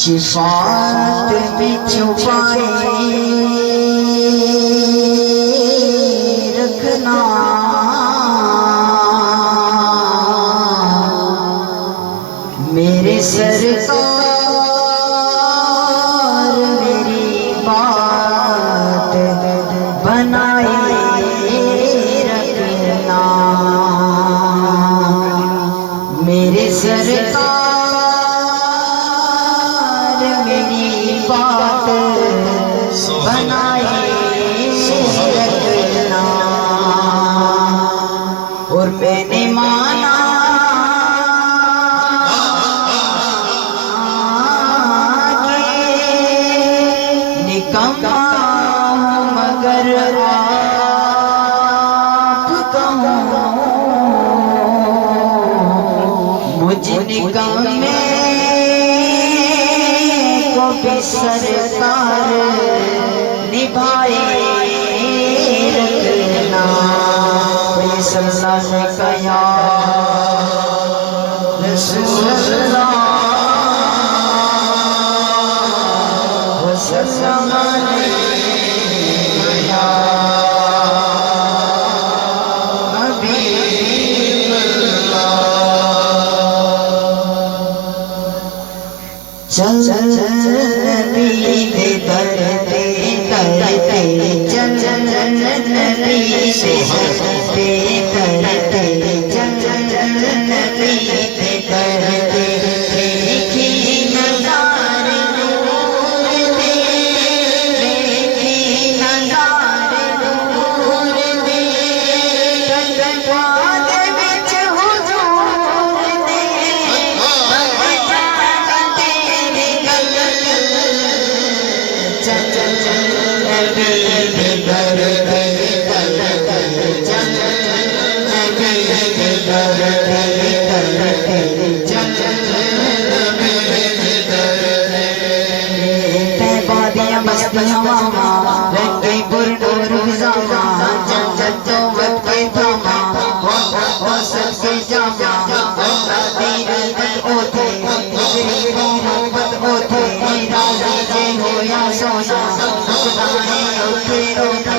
शिफात भी छुपाए रखना, मेरे सरकार मेरी बात बनाए रखना, मेरे सरकार मेरी बात बनाए रखना। और मैंने माना निकम्मा हूँ मगर आपका हूँ, मुझ निकम्मे को भी सरकार निभाए रखना। सल्लल्लाहु अलैहि या रसूल अल्लाह वसल्लम या हबीब अल्लाह। चल नबी दे दर दे करते, चल नबी से करते करते, चल नबी दे करते, देखी नज़ारे नूर दे, देखी नज़ारे नूर दे, तकवा दे विच हुजूर दे, रंगे बुरनूर फिजामा, जन्नतो वक्त के थामा, हो सबके जामा, तेरी बद ओथे, तेरी मोहब्बत ओथे, राज़ी जे होया सोना, खुदाए ओथे रोना,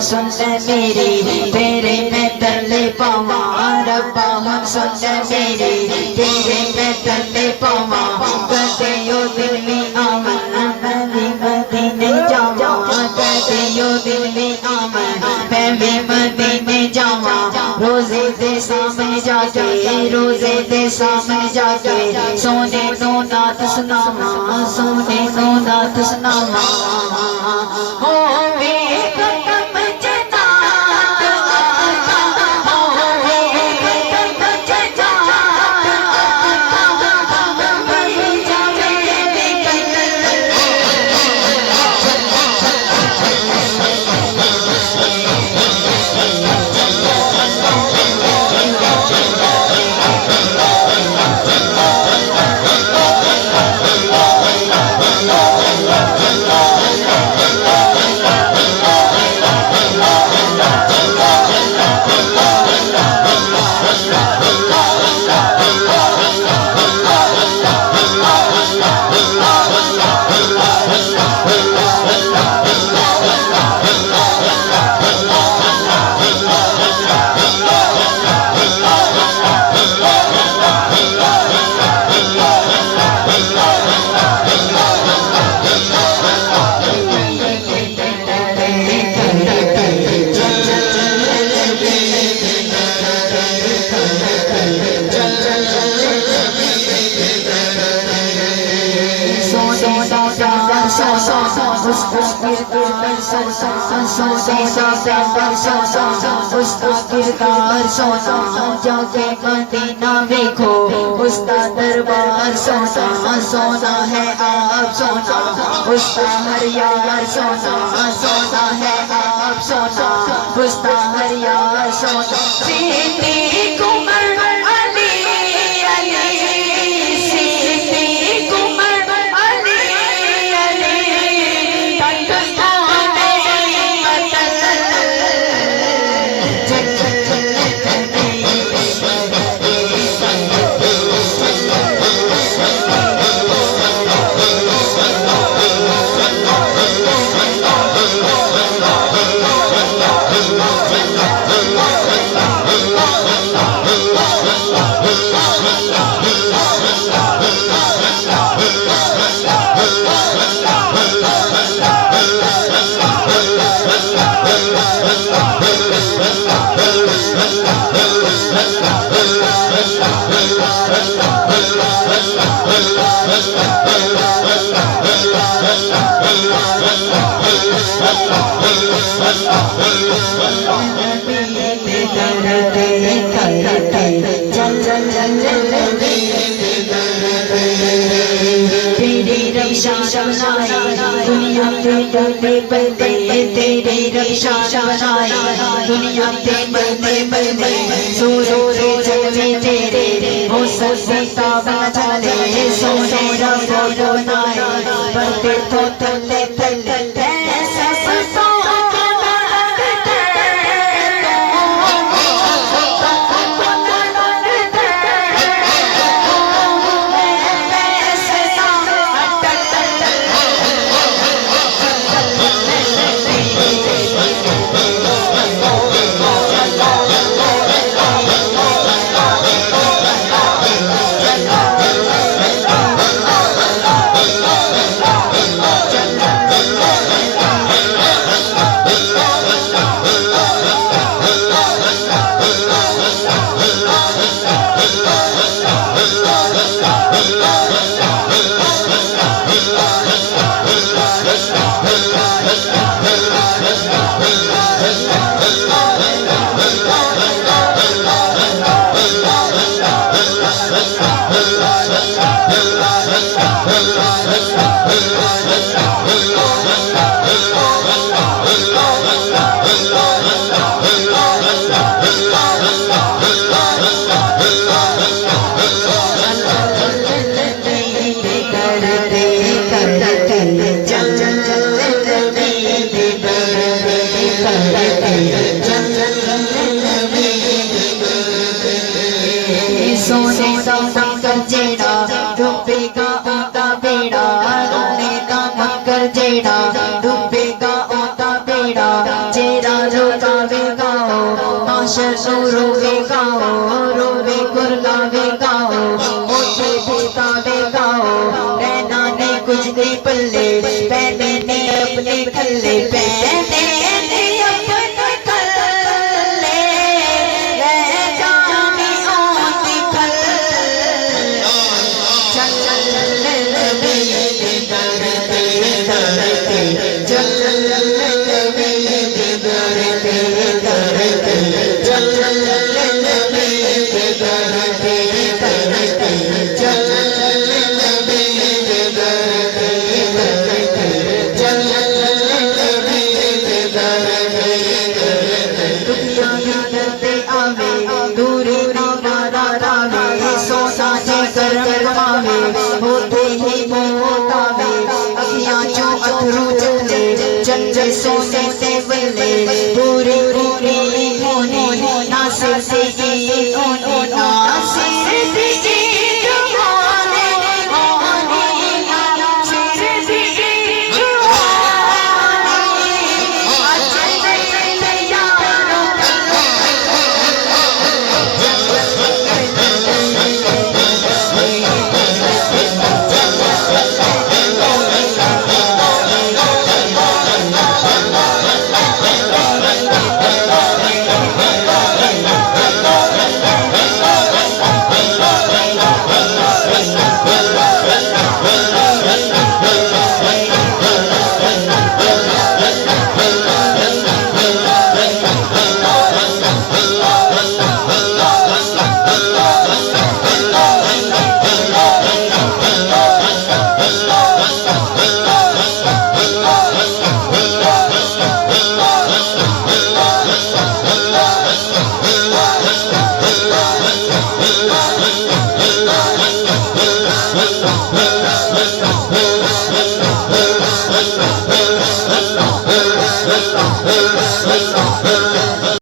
सुन ले मेरी तेरे में तरले पावा रब्बा हम सुन ले मेरी तेरे में तरले पावा कहते यो दिल में आवन मैं भी मदीने जावा कहते यो दिल में आवन मैं भी मदीने जावा रोजे दे सामने जाके रोजे दे सामने जाके सोने नो नाथ सुनावा सोने नो नाथ सुनावा हो वे कदम जनात हो वे कदम जनात वही जावे जाके मदीना देखो उसका दरबार सोना सोना है आप सोना उसका हर यार सोना सोना है आप सोना उसका हर यार सोना सिद्दीक़ उमर अली अली सिद्दीक़ उमर अली अली दुनिया ते बंदे तेरे रक्षा बनाई दुनिया ते बंदे बंदे सूरो रे चले तेरे हो सस्ता बना चले सोने रंगो बनाए बंदे तो तले तले चले पैने अपने कल्ले रह जामी आंदी कल चल नबी दे दर पे चल नबी दे दर पे चल नबी दे दर पे चल नबी दे दर पे चल नबी दे दर पे दुनिया दे आवे दूरी ना मारा रावे सोना जे करम कमावे होते ही मौत आवे अखियां जो अथरू चले चंचल सोने से बले पूरी पूरी होने नासिर से होने नासिर से जुबाने होने नासिर से जुबाने अच्छे यारों Hey,